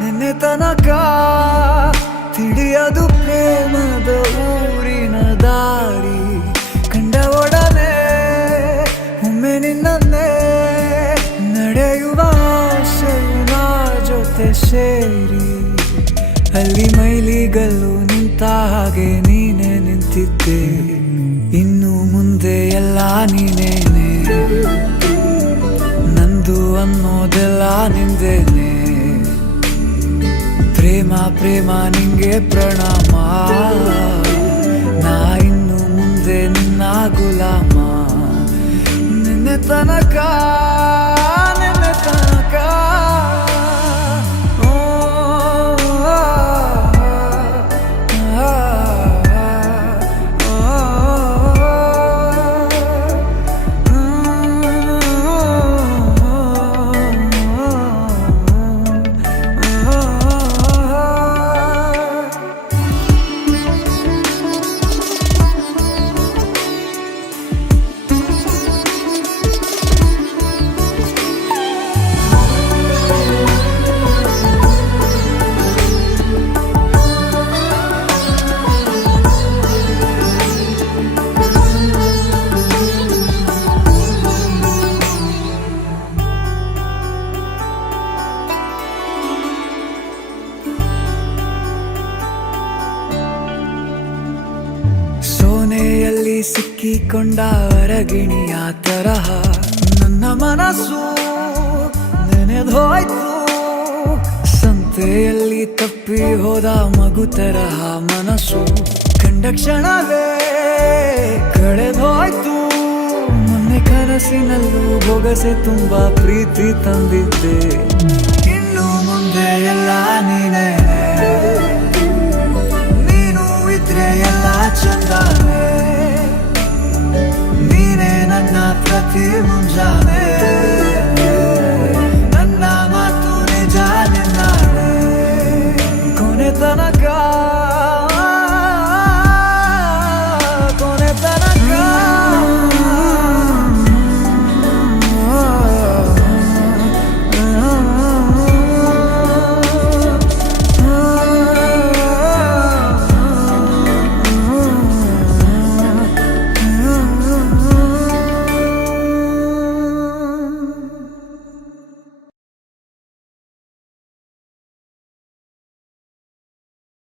ನಿನ್ನೆ ತನಕ ತಿಳಿಯದು ಪ್ರೇಮದ ಊರಿನ ದಾರಿ ಕಂಡ ಒಡನೆ ಒಮ್ಮೆ ನಿನ್ನೇ ನಡೆಯುವ ಆಸೆಯ ಜೊತೆ ಸೇರಿ ಅಲ್ಲಿ ಮೈಲಿಗಲ್ಲು ನಿಂತ ಹಾಗೆ ನೀನೆ ನಿಂತಿದ್ದೆ. ಇನ್ನು ಮುಂದೆ ಎಲ್ಲ ನೀನೇನೆ, ನಂದು ಅನ್ನೋದೆಲ್ಲ ನಿಂದೇನೆ. ಪ್ರೇಮ ಪ್ರೇಮ ನಿಂಗೆ ಪ್ರಣಾಮ, ನಾ ಇನ್ನು ಮುಂದೆ ನಿನ್ನ ಗುಲಾಮ. ನಿನ್ನೆ ತನಕ ಸೋನೆಯಲ್ಲಿ ಸಿಕ್ಕಿಕೊಂಡ ಅರಗಿಣಿಯ ತರಹ ನನ್ನ ಮನಸ್ಸು ನೆನೆದೋಯ್ತು. ಸಂತೆಯಲ್ಲಿ ತಪ್ಪಿ ಹೋದ ಮಗು ತರಹ ಮನಸ್ಸು ಕಂಡ ಕ್ಷಣವೇ ಕಳೆದೋಯ್ತು. ಮೊನ್ನೆ ಕನಸಿನಲ್ಲೂ ಬೊಗಸೆ ತುಂಬಾ ಪ್ರೀತಿ ತಂದಿದ್ದೆ. ಇನ್ನು ಮುಂದೆ ಎಲ್ಲ ನೀನೇ, ನೀನು ಇದ್ರೆ ಎಲ್ಲ ಚಂದಾನೆ. ನೀನೇ ನನ್ನ ಪ್ರತಿ ಮುಂಜಾನೆ.